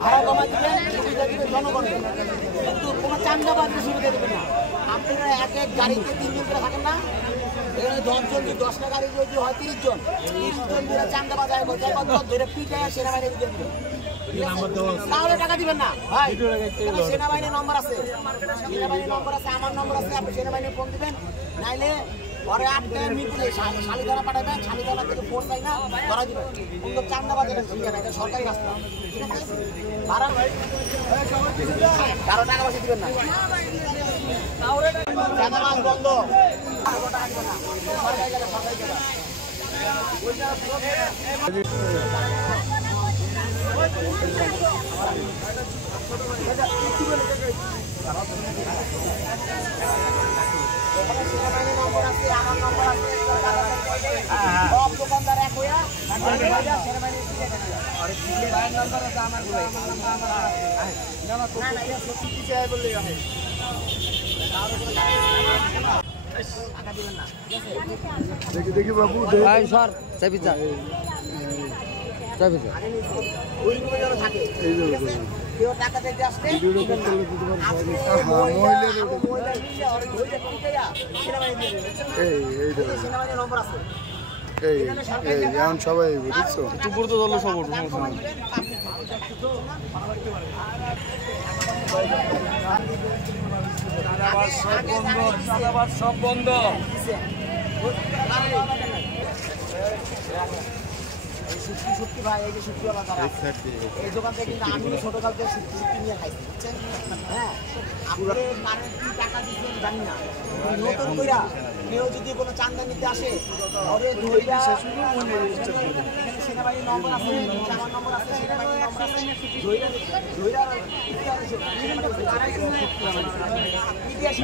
ভাড়া কমাই দিবেন, সুবিধা দিবেন জনগণকে, কিন্তু কোনো চান্দাবাজকে সুবিধা দেবেন না। আপনারা এক এক গাড়িতে 3 জন করে থাকেন না, এখানে 10 জন 10টা গাড়ি যদি হয় 30 জন মিলে চান্দাবাজ আয় করছে, ধরে পিঠে সেনাবাহিনী দিয়ে দিবেন, তাহলে টাকা দিবেন না ভাই। সেনাবাহিনীর নম্বর আছে, সেনাবাহিনীর নম্বর আছে, আমার নম্বর আছে, আপনি সেনাবাহিনী ফোন দিবেন, নাইলে পরে 8টায় মিটলে শালিধারা পাঠাবেন, শালিধারা থেকে ফোন পাই না ধরা দিবেন। কিন্তু চান্দাবাজ এটা ঠিক আছে, এটা সরকারি রাস্তা, ঠিক আছে? ভাড়া কারো টাকা পয়সা দিবেন না, চাঁদাবাজ বন্ধ, টাকা দিবেন না, সরকারি জায়গা, সরকারি জায়গা। সেনাবাহিনীর নম্বর আছে, আমার নম্বর আছে, সব দোকানদার এক হইয়া সেনাবাহিনী নম্বর আছে, আমার টাকা দিবেন না। দেখি বাবু সর চাবি চা চাবি চা থাকে, কেউ টাকা দিতে আসলে সেনাবাহিনীর নম্বর আছে, সবাই বুঝছো চুপুর তো দল সব সব বন্ধ। সত্যি ভাই, এই যে সত্যি এই দোকান থেকে কিন্তু আমি ছোটকাল থেকে সত্যি নিয়ে খাইছি, বুঝছেন? হ্যাঁ, আপনার কি টাকা দিচ্ছেন জানি না, নতুন কইরা কেউ যদি কোনো চান্দা নিতে আসে, সেনাবাহিনীর নম্বর আছে, আমার নম্বর আছে, সেনাবাহিনীর নম্বর আছে,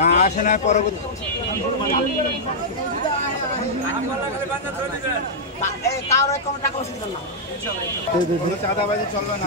না আসে না পরবর্তী কারো কোনো টাকা পয়সা দিবেন না, চাঁদাবাজি চলবে না।